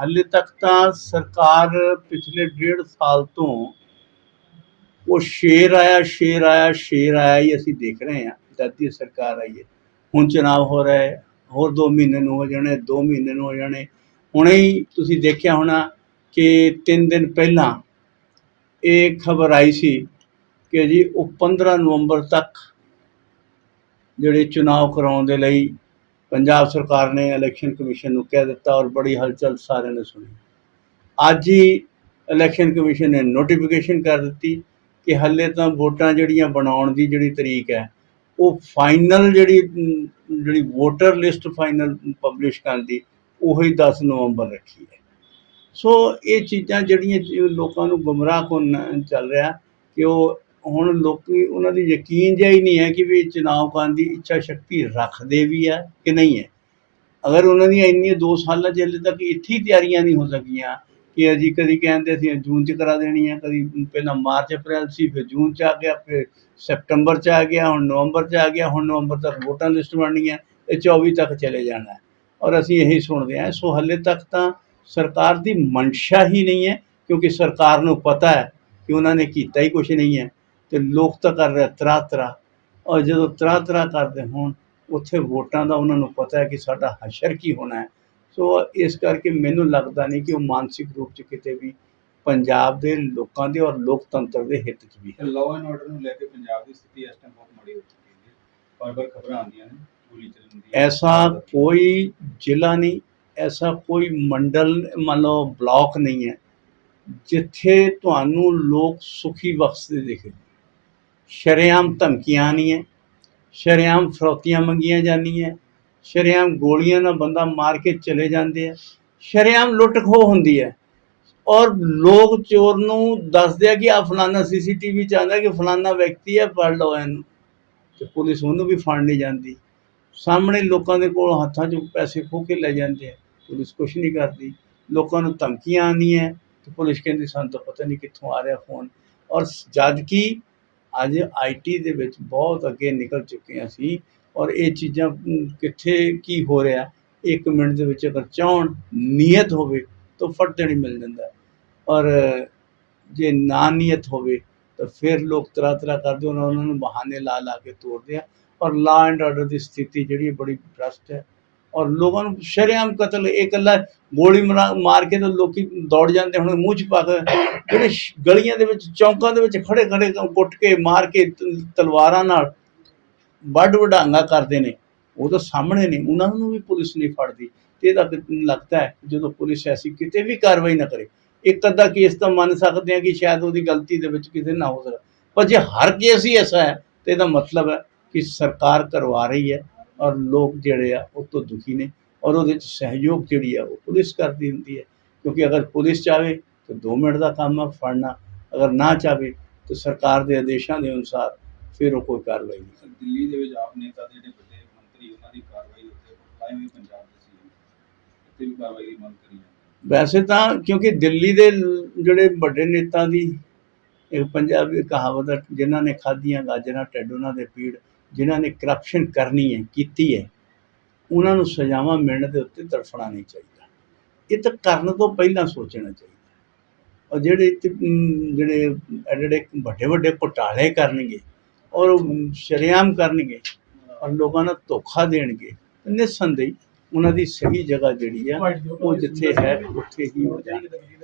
ਹਾਲੇ ਤੱਕ ਤਾਂ ਸਰਕਾਰ ਪਿਛਲੇ ਡੇਢ ਸਾਲ ਤੋਂ ਉਹ ਸ਼ੇਰ ਆਇਆ ਸ਼ੇਰ ਆਇਆ ਸ਼ੇਰ ਆਇਆ ਹੀ ਅਸੀਂ ਦੇਖ ਰਹੇ ਹਾਂ। ਜਦ ਸਰਕਾਰ ਆਈ ਹੈ। ਹੁਣ ਚੁਣਾਵ ਹੋ ਰਿਹਾ ਹੈ। ਹੋਰ 2 ਮਹੀਨੇ ਨੂੰ ਹੋ ਜਾਣੇ 2 ਮਹੀਨੇ ਨੂੰ ਹੋ ਜਾਣੇ। ਹੁਣੇ ਹੀ ਤੁਸੀਂ ਦੇਖਿਆ ਹੋਣਾ ਕਿ 3 ਦਿਨ ਪਹਿਲਾਂ ਇਹ ਖਬਰ ਆਈ ਸੀ ਕਿ ਜੀ ਉਹ 15 ਨਵੰਬਰ ਤੱਕ ਜਿਹੜੇ ਚੁਣਾਵ ਕਰਾਉਣ ਦੇ ਲਈ ਪੰਜਾਬ ਸਰਕਾਰ ਨੇ ਇਲੈਕਸ਼ਨ ਕਮਿਸ਼ਨ ਨੂੰ ਕਹਿ ਦਿੱਤਾ ਔਰ ਬੜੀ ਹਲਚਲ ਸਾਰਿਆਂ ਨੇ ਸੁਣੀ। ਅੱਜ ਹੀ ਇਲੈਕਸ਼ਨ ਕਮਿਸ਼ਨ ਨੇ ਨੋਟੀਫਿਕੇਸ਼ਨ ਕਰ ਦਿੱਤੀ ਕਿ ਹੱਲੇ ਤਾਂ ਵੋਟਾਂ ਜਿਹੜੀਆਂ ਬਣਾਉਣ ਦੀ ਜਿਹੜੀ ਤਰੀਕ ਹੈ, ਉਹ ਫਾਈਨਲ ਜਿਹੜੀ ਜਿਹੜੀ ਵੋਟਰ ਲਿਸਟ ਫਾਈਨਲ ਪਬਲਿਸ਼ ਕਰਨ ਦੀ, ਉਹੀ 10 ਨਵੰਬਰ ਰੱਖੀ ਹੈ। ਸੋ ਇਹ ਚੀਜ਼ਾਂ ਜਿਹੜੀਆਂ ਲੋਕਾਂ ਨੂੰ ਗੁੰਮਰਾਹ ਕਰਨ ਚੱਲ ਰਿਹਾ ਕਿ ਉਹ ਹੁਣ ਲੋਕੀ ਉਹਨਾਂ ਦੀ ਯਕੀਨ ਜਿਹਾ ਹੀ ਨਹੀਂ ਹੈ ਕਿ ਵੀ ਇਹ ਚੁਣਾਵ ਕਰਨ ਦੀ ਇੱਛਾ ਸ਼ਕਤੀ ਰੱਖਦੇ ਵੀ ਹੈ ਕਿ ਨਹੀਂ ਹੈ। ਅਗਰ ਉਹਨਾਂ ਦੀਆਂ ਇੰਨੀਆਂ 2 ਸਾਲਾਂ ਚ ਹਲੇ ਤੱਕ ਇੱਥੇ ਹੀ ਤਿਆਰੀਆਂ ਨਹੀਂ ਹੋ ਸਕੀਆਂ ਕਿ ਅਜੀ ਕਦੀ ਕਹਿੰਦੇ ਸੀ ਜੂਨ ਚ ਕਰਾ ਦੇਣੀ ਹੈ ਕਦੀ ਪਹਿਲਾਂ ਮਾਰਚ, ਅਪ੍ਰੈਲ ਸੀ, ਫਿਰ ਜੂਨ ਚ ਆ ਗਿਆ, ਫਿਰ ਸਤੰਬਰ ਚ ਆ ਗਿਆ, ਹੁਣ ਨਵੰਬਰ ਚ ਆ ਗਿਆ, ਹੁਣ ਨਵੰਬਰ ਤੱਕ ਵੋਟਾਂ ਲਿਸਟ ਬਣਨੀ ਹੈ ਇਹ 24 ਤੱਕ ਚਲੇ ਜਾਣਾ। ਹੈ ਔਰ ਅਸੀਂ ਇਹੀ ਸੁਣਦੇ ਹਾਂ, ਸੋ ਹਲੇ ਤੱਕ ਤਾਂ ਸਰਕਾਰ ਦੀ ਮਨਸ਼ਾ ਹੀ ਨਹੀਂ ਹੈ, ਕਿਉਂਕਿ ਸਰਕਾਰ ਨੂੰ ਪਤਾ ਹੈ ਕਿ ਉਹਨਾਂ ਨੇ ਕੀਤਾ ਹੀ ਕੁਝ ਨਹੀਂ ਹੈ। ਤੇ ਲੋਕ ਤਾਂ ਕਰ ਰਹੇ ਤਰਾ ਤਰਾ ਔਰ ਜਦੋਂ ਤਰਾ ਤਰਾ ਕਰਦੇ ਹੋਣ ਉੱਥੇ ਵੋਟਾਂ ਦਾ ਉਹਨਾਂ ਨੂੰ ਪਤਾ ਹੈ ਕਿ ਸਾਡਾ ਹਸ਼ਰ ਕੀ ਹੋਣਾ ਹੈ। ਸੋ ਇਸ ਕਰਕੇ ਮੈਨੂੰ ਲੱਗਦਾ ਨਹੀਂ ਕਿ ਉਹ ਮਾਨਸਿਕ ਰੂਪ 'ਚ ਕਿਤੇ ਵੀ ਪੰਜਾਬ ਦੇ ਲੋਕਾਂ ਦੇ ਔਰ ਲੋਕਤੰਤਰ ਦੇ ਹਿੱਤ 'ਚ ਵੀ ਹੈ। ਲਾਅ ਐਂਡ ਆਰਡਰ ਨੂੰ ਲੈ ਕੇ ਪੰਜਾਬ ਦੀ ਸਥਿਤੀ ਇਸ ਟਾਈਮ ਬਹੁਤ ਮਾੜੀ ਹੋ ਚੁੱਕੀ ਹੈ। ਬਾਰ ਬਾਰ ਖਬਰਾਂ ਆਉਂਦੀਆਂ ਨੇ ਗੋਲੀ ਚੱਲਣ ਦੀ। ਐਸਾ ਕੋਈ ਜ਼ਿਲ੍ਹਾ ਨਹੀਂ ਐਸਾ ਕੋਈ ਮੰਡਲ ਮੰਨ ਲਓ ਬਲਾਕ ਨਹੀਂ ਹੈ ਜਿੱਥੇ ਤੁਹਾਨੂੰ ਲੋਕ ਸੁਖੀ ਬਖਸ਼ਦੇ ਦਿਖੇ। ਸ਼ਰੇਆਮ ਧਮਕੀਆਂ ਨਹੀਂ ਹੈ ਸ਼ਰੇਆਮ ਫਰੋਤੀਆਂ ਮੰਗੀਆਂ ਜਾਂਦੀਆਂ, ਸ਼ਰੇਆਮ ਗੋਲੀਆਂ ਨਾਲ ਬੰਦਾ ਮਾਰ ਕੇ ਚਲੇ ਜਾਂਦੇ ਆ, ਸ਼ਰੇਆਮ ਲੁੱਟ ਖੋਹ ਹੁੰਦੀ ਹੈ। ਔਰ ਲੋਕ ਚੋਰ ਨੂੰ ਦੱਸਦੇ ਆ ਕਿ ਆ ਫਲਾਨਾ ਸੀਸੀਟੀਵੀ ਚ ਆਉਂਦਾ ਕਿ ਫਲਾਨਾ ਵਿਅਕਤੀ ਹੈ, ਫੜ ਲਓ ਇਹਨੂੰ। ਤੇ ਪੁਲਿਸ ਉਹਨੂੰ ਵੀ ਫੜ ਨਹੀਂ ਜਾਂਦੀ। ਸਾਹਮਣੇ ਲੋਕਾਂ ਦੇ ਕੋਲ ਹੱਥਾਂ 'ਚ ਪੈਸੇ ਖੋਹ ਕੇ ਲੈ ਜਾਂਦੇ ਆ। ਪੁਲਿਸ ਕੁਛ ਨਹੀਂ ਕਰਦੀ। ਲੋਕਾਂ ਨੂੰ ਧਮਕੀਆਂ ਆਉਂਦੀਆਂ, ਤੇ ਪੁਲਿਸ ਕਹਿੰਦੀ, ਸਾਨੂੰ ਤਾਂ ਪਤਾ ਨਹੀਂ ਕਿੱਥੋਂ ਆ ਰਿਹਾ ਫੋਨ। ਔਰ ਜਦ ਕਿ ਅੱਜ ਆਈਟੀ ਦੇ ਵਿੱਚ ਬਹੁਤ ਅੱਗੇ ਨਿਕਲ ਚੁੱਕੇ ਹਾਂ ਅਸੀਂ ਔਰ ਇਹ ਚੀਜ਼ਾਂ ਕਿੱਥੇ ਕੀ ਹੋ ਰਿਹਾ, ਇੱਕ ਮਿੰਟ ਦੇ ਵਿੱਚ ਅਗਰ ਚਾਹਣ ਨੀਅਤ ਹੋਵੇ ਤਾਂ ਫਟ ਦੇਣੀ ਮਿਲ ਜਾਂਦਾ। ਔਰ ਜੇ ਨਾ ਨੀਅਤ ਹੋਵੇ ਤਾਂ ਫਿਰ ਲੋਕ ਤਰ੍ਹਾਂ ਤਰ੍ਹਾਂ ਕਰਦੇ, ਉਹਨਾਂ ਉਹਨਾਂ ਨੂੰ ਬਹਾਨੇ ਲਾ ਲਾ ਕੇ ਤੋੜਦੇ ਆ। ਔਰ ਲਾ ਐਂਡ ਆਰਡਰ ਦੀ ਸਥਿਤੀ ਜਿਹੜੀ ਹੈ ਬੜੀ ਭ੍ਰਸ਼ਟ ਹੈ। ਔਰ ਲੋਕਾਂ ਨੂੰ ਸ਼ਰੇਆਮ ਕਤਲ, ਇਹ ਇਕੱਲਾ ਗੋਲੀ ਮਰਾ- ਮਾਰ ਕੇ ਤਾਂ ਲੋਕੀ ਦੌੜ ਜਾਂਦੇ, ਹੁਣ ਮੂੰਹ 'ਚ ਪਾ ਕੇ ਜਿਹੜੇ ਗਲੀਆਂ ਦੇ ਵਿੱਚ, ਚੌਂਕਾਂ ਦੇ ਵਿੱਚ ਖੜੇ ਖੜੇ ਕੁੱਟ ਕੇ, ਮਾਰ ਕੇ ਤਲਵਾਰਾਂ ਨਾਲ ਵੱਡ ਵਡਾਂਗਾ ਕਰਦੇ ਨੇ, ਉਹ ਤਾਂ ਸਾਹਮਣੇ ਨੇ, ਉਹਨਾਂ ਨੂੰ ਵੀ ਪੁਲਿਸ ਨਹੀਂ ਫੜਦੀ। ਤੇ ਇਹਦਾ ਲੱਗਦਾ ਹੈ ਜਦੋਂ ਪੁਲਿਸ ਐਸੀ ਕਿਤੇ ਵੀ ਕਾਰਵਾਈ ਨਾ ਕਰੇ, ਇੱਕ ਅੱਧਾ ਕੇਸ ਤਾਂ ਮੰਨ ਸਕਦੇ ਆ ਕਿ ਸ਼ਾਇਦ ਉਹਦੀ ਗਲਤੀ ਦੇ ਵਿੱਚ ਕਿਸੇ ਨਾ ਹੋ ਸਕਦਾ, ਪਰ ਜੇ ਹਰ ਕੇਸ ਹੀ ਐਸਾ ਹੈ, ਤੇ ਇਹਦਾ ਮਤਲਬ ਹੈ ਕਿ ਸਰਕਾਰ ਕਰਵਾ ਰਹੀ ਹੈ। ਔਰ ਲੋਕ ਜਿਹੜੇ ਆ ਉਹ ਤੋਂ ਦੁਖੀ ਨੇ ਔਰ ਉਹਦੇ ਵਿੱਚ ਸਹਿਯੋਗ ਜਿਹੜੀ ਆ ਉਹ ਪੁਲਿਸ ਕਰਦੀ ਹੁੰਦੀ ਹੈ। ਕਿਉਂਕਿ ਅਗਰ ਪੁਲਿਸ ਚਾਵੇ ਤਾਂ 2 ਮਿੰਟ ਦਾ ਕੰਮ ਹੈ ਫੜਨਾ ਅਗਰ ਨਾ ਚਾਵੇ ਤਾਂ ਸਰਕਾਰ ਦੇ ਆਦੇਸ਼ਾਂ ਦੇ ਅਨੁਸਾਰ ਫਿਰ ਉਹ ਕੋਈ ਕਾਰਵਾਈ ਨਹੀਂ ਕਰਦੀ। ਦਿੱਲੀ ਦੇ ਵਿੱਚ ਆਪ ਨੇਤਾ ਦੇ ਜਿਹੜੇ ਵੱਡੇ ਮੰਤਰੀ ਉਹਨਾਂ ਦੀ ਕਾਰਵਾਈ ਉੱਤੇ ਲਾਈ ਹੋਈ ਪੰਜਾਬ ਦੇ ਸੀ। ਇੱਥੇ ਵੀ ਕਾਰਵਾਈ ਦੀ ਮੰਗ ਕਰੀ ਜਾਂਦੀ ਵੈਸੇ ਤਾਂ ਕਿਉਂਕਿ ਦਿੱਲੀ ਦੇ ਜਿਹੜੇ ਵੱਡੇ ਨੇਤਾ ਦੀ ਇੱਕ ਪੰਜਾਬੀ ਕਹਾਵਤ ਜਿਨ੍ਹਾਂ ਨੇ ਖਾਧੀਆਂ ਗਾਜਰਾਂ ਢਿੱਡ ਉਹਨਾਂ ਦੇ ਪੀੜ ਜਿਨ੍ਹਾਂ ਨੇ ਕਰਪਸ਼ਨ ਕਰਨੀ ਹੈ, ਕੀਤੀ ਹੈ, ਉਹਨਾਂ ਨੂੰ ਸਜ਼ਾਵਾਂ ਮਿਲਣ ਦੇ ਉੱਤੇ ਤੜਫਣਾ ਨਹੀਂ ਚਾਹੀਦਾ। ਇਹ ਤਾਂ ਕਰਨ ਤੋਂ ਪਹਿਲਾਂ ਸੋਚਣਾ ਚਾਹੀਦਾ। ਔਰ ਜਿਹੜੇ ਜਿਹੜੇ ਇਹ ਜਿਹੜੇ ਵੱਡੇ ਵੱਡੇ ਘੁਟਾਲੇ ਕਰਨਗੇ ਔਰ ਸ਼ਰੇਆਮ ਕਰਨਗੇ ਔਰ ਲੋਕਾਂ ਨੂੰ ਧੋਖਾ ਦੇਣਗੇ ਨਿਸੰਦੇਹ ਉਹਨਾਂ ਦੀ ਸਹੀ ਜਗ੍ਹਾ ਜਿਹੜੀ ਆ, ਉਹ ਜਿੱਥੇ ਹੈ, ਉੱਥੇ ਹੀ ਹੋ ਜਾਏ